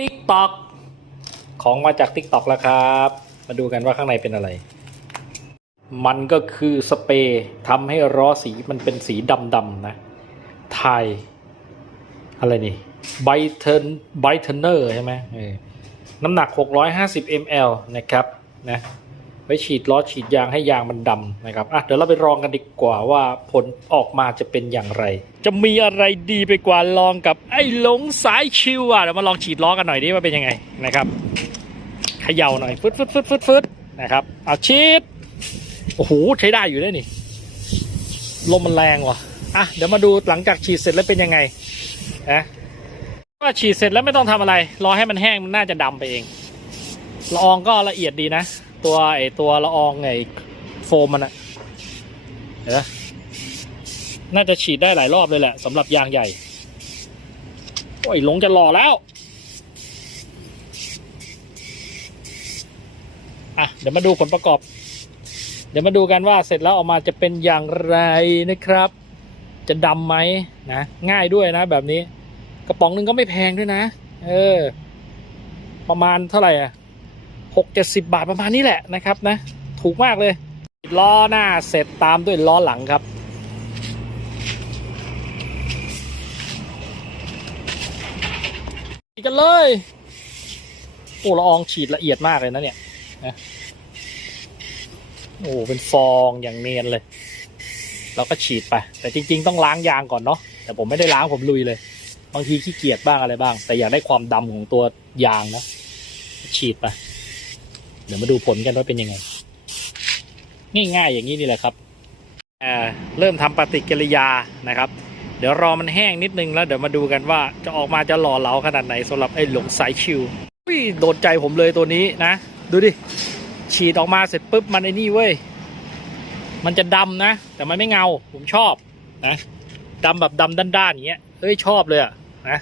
ติ๊กต็อกของมาจากติ๊กต็อกแล้วครับ มาดูกันว่าข้างในเป็นอะไร มันก็คือสเปรย์ทำให้ล้อสีมันเป็นสีดำๆนะไทยอะไรนี่ไบเทนไบเทนเนอร์ใช่ไหมเออน้ำหนัก 650 ml นะครับนะ ไว้ฉีดล้อฉีดยางให้ยางมันดำนะครับอะเดี๋ยวเราไปลองกันดีกว่าว่าผลออกมาจะเป็นอย่างไร จะมีอะไรดีไปกว่าลองกับไอ้หลงสายชิวอะเดี๋ยวมาลองฉีดล้อกันหน่อยดิว่าเป็นยังไงนะครับเขย่าหน่อยฟึดฟึดฟึดฟึดฟึดนะครับเอาฉีดโอ้โหใช้ได้อยู่ด้วยนี่ลมมันแรงว่ะอะเดี๋ยวมาดูหลังจากฉีดเสร็จแล้วเป็นยังไงนะว่าฉีดเสร็จแล้วไม่ต้องทำอะไร รอให้มันแห้งมันน่าจะดำไปเองละอองก็ละเอียดดีนะ ตัวไอตัวละอองไอโฟมมันอะเห็นไหมน่าจะฉีดได้หลายรอบเลยแหละสำหรับยางใหญ่ โอ้ยหลงจะหล่อแล้ว อะ เดี๋ยวมาดูผลประกอบ เดี๋ยวมาดูกันว่าเสร็จแล้วออกมาจะเป็นอย่างไรนะครับ จะดำไหมนะ ง่ายด้วยนะแบบนี้ กระป๋องนึงก็ไม่แพงด้วยนะ เออ ประมาณเท่าไหร่อะ หกเจ็ดสิบาทประมาณนี้แหละนะครับนะ ถูกมากเลย ล้อหน้าเสร็จตามด้วยล้อหลังครับ กันเลย โอ้ละอองฉีดละเอียดมากเลยนะเนี่ยนะโอ้เป็นฟองอย่างเนียนเลย เราก็ฉีดไป แต่จริง ๆ ต้องล้างยางก่อนเนาะแต่ผมไม่ได้ล้างผมลุยเลย บางทีขี้เกียจบ้างอะไรบ้าง แต่อยากได้ความดำของตัวยางนะ ฉีดไป ดี๋ยวมาดูผลกันว่าเป็นยังไง ง่ายๆอย่างนี้นี่แหละครับเริ่มทำปฏิกิริยานะครับ เดี๋ยวรอมันแห้งนิดนึงแล้วเดี๋ยวมาดูกันว่าจะออกมาจะหล่อเหลาขนาดไหนสำหรับไอ้หลงสายชิวอุ้ยโดนใจผมเลยตัวนี้นะ ดูดิ ฉีดออกมาเสร็จปุ๊บมันไอ้นี่เว้ย มันจะดำนะ แต่มันไม่เงาผมชอบนะดำแบบดำด้านๆอย่างเงี้ยเฮ้ยชอบเลยอะนะ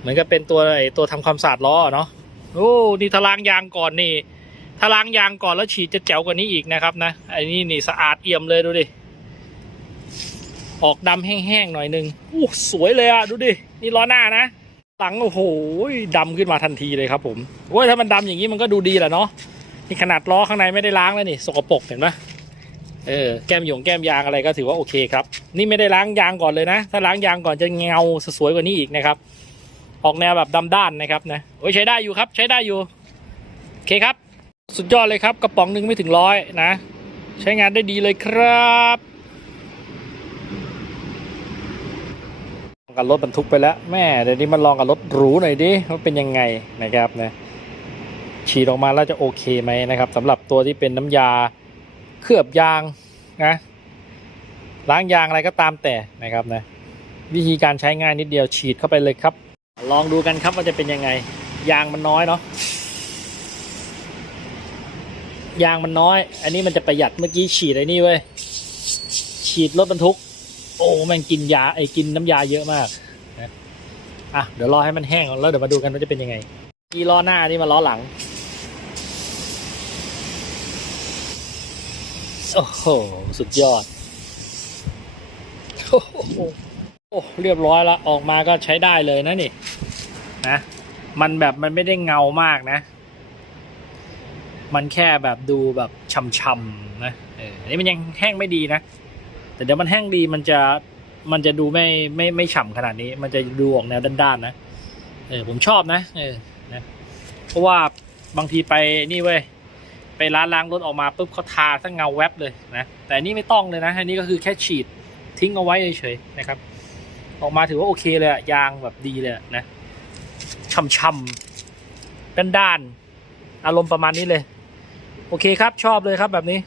เหมือนกับเป็นตัวไอ้ตัวทำความสะอาดล้อเนาะโอ้นี่ทลางยางก่อนนี่ ทาล้างยางก่อนแล้วฉีดจะแจ๋วกว่านี้อีกนะครับนะไอ้นี่นี่สะอาดเอี่ยมเลยดูดิ ออกดำแห้งๆหน่อยนึงอู้สวยเลยอะดูดิ นี่ล้อหน้านะหลังโอ้โหดำขึ้นมาทันทีเลยครับ ผมโอ้ยถ้ามันดำอย่างนี้มันก็ดูดีแหละเนาะนี่ขนาดล้อข้างในไม่ได้ล้างแล้วนี่สกปรกเห็นปะเออแก้มหยงแก้มยางอะไรก็ถือว่าโอเคครับ นี่ไม่ได้ล้างยางก่อนเลยนะ ถ้าล้างยางก่อนจะเงาสวยกว่านี้อีกนะครับ ออกแนวแบบดำด้านนะครับนะโอ้ยใช้ได้อยู่ครับ ใช้ได้อยู่โอเคครับ สุดยอดเลยครับ กระป๋องหนึ่งไม่ถึงร้อยนะ ใช้งานได้ดีเลยครับลองกับรถบรรทุกไปแล้วแม่เดี๋ยวนี้มันลองกับรถหรูหน่อยดิว่าเป็นยังไงนะครับนะฉีดออกมาแล้วจะโอเคไหมนะครับสำหรับตัวที่เป็นน้ำยาเคลือบยางนะล้างยางอะไรก็ตามแต่นะครับนะวิธีการใช้ง่ายนิดเดียวฉีดเข้าไปเลยครับ ลองดูกันครับว่าจะเป็นยังไง ยางมันน้อยเนาะ ยางมันน้อย อันนี้มันจะประหยัดเมื่อกี้ฉีดไอ้นี่เว้ย ฉีดรถบรรทุก โอ้แม่งกินยาไอ้กินน้ำยาเยอะมากนะอะเดี๋ยวรอให้มันแห้งแล้วเดี๋ยวมาดูกันว่าจะเป็นยังไงกี่ล้อหน้านี่มาล้อหลัง โอ้โห สุดยอด โอ้โหโอ้เรียบร้อยแล้วออกมาก็ใช้ได้เลยนะนี่ นะ มันแบบมันไม่ได้เงามากนะ มันแค่แบบดูแบบช่ำๆนะเอออันนี้มันยังแห้งไม่ดีนะ แต่เดี๋ยวมันแห้งดีมันจะมันจะดูไม่ไม่ไม่ฉ่ำขนาดนี้ มันจะดูออกแนวด้านๆนะเออผมชอบนะเออนะเพราะว่าบางทีไปนี่เว้ยไปร้านล้างรถออกมาปุ๊บเขาทาทั้งเงาแวบเลยนะ แต่นนี้ไม่ต้องเลยนะ อันนี้ก็คือแค่ฉีดทิ้งเอาไว้เฉยๆนะครับ ออกมาถือว่าโอเคเลยยางแบบดีเลยนะช่ำๆด้านๆอารมณ์ประมาณนี้เลย โอเคครับชอบเลยครับแบบนี้